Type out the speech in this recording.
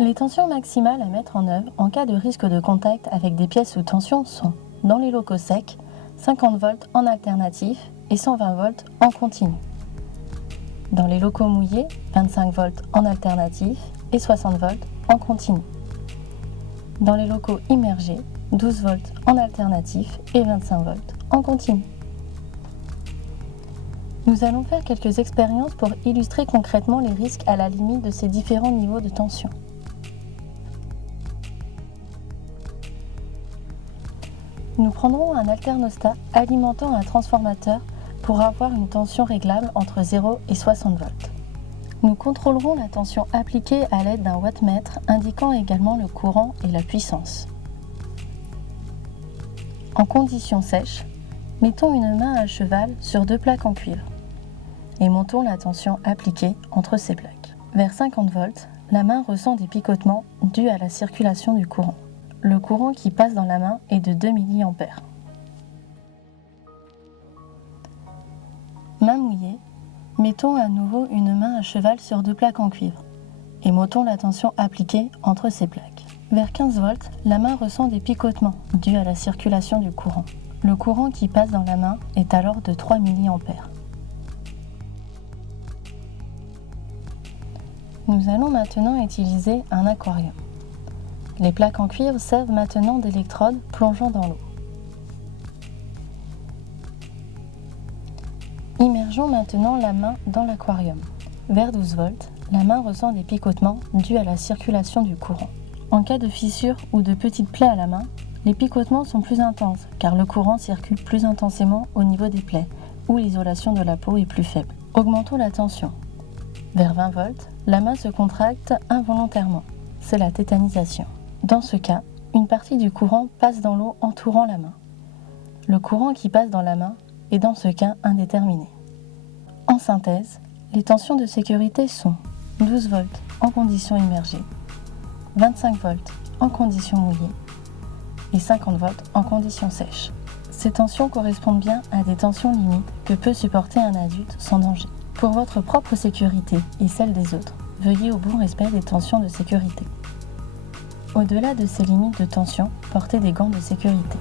Les tensions maximales à mettre en œuvre en cas de risque de contact avec des pièces sous tension sont, dans les locaux secs, 50 volts en alternatif et 120 volts en continu. Dans les locaux mouillés, 25 volts en alternatif et 60 volts en continu. Dans les locaux immergés, 12 volts en alternatif et 25 volts en continu. Nous allons faire quelques expériences pour illustrer concrètement les risques à la limite de ces différents niveaux de tension. Nous prendrons un alternostat alimentant un transformateur pour avoir une tension réglable entre 0 et 60 volts. Nous contrôlerons la tension appliquée à l'aide d'un wattmètre indiquant également le courant et la puissance. En conditions sèches, mettons une main à cheval sur 2 plaques en cuivre et montons la tension appliquée entre ces plaques. Vers 50 volts, la main ressent des picotements dus à la circulation du courant. Le courant qui passe dans la main est de 2 mA. Main mouillée, mettons à nouveau une main à cheval sur 2 plaques en cuivre et montons la tension appliquée entre ces plaques. Vers 15 volts, la main ressent des picotements dus à la circulation du courant. Le courant qui passe dans la main est alors de 3 mA. Nous allons maintenant utiliser un aquarium. Les plaques en cuivre servent maintenant d'électrodes plongeant dans l'eau. Immergeons maintenant la main dans l'aquarium. Vers 12 volts, la main ressent des picotements dus à la circulation du courant. En cas de fissure ou de petites plaies à la main, les picotements sont plus intenses car le courant circule plus intensément au niveau des plaies où l'isolation de la peau est plus faible. Augmentons la tension. Vers 20 volts, la main se contracte involontairement. C'est la tétanisation. Dans ce cas, une partie du courant passe dans l'eau entourant la main. Le courant qui passe dans la main est dans ce cas indéterminé. En synthèse, les tensions de sécurité sont 12 volts en conditions immergées, 25 volts en conditions mouillées et 50 volts en conditions sèches. Ces tensions correspondent bien à des tensions limites que peut supporter un adulte sans danger. Pour votre propre sécurité et celle des autres, veuillez au bon respect des tensions de sécurité. Au-delà de ces limites de tension, portez des gants de sécurité.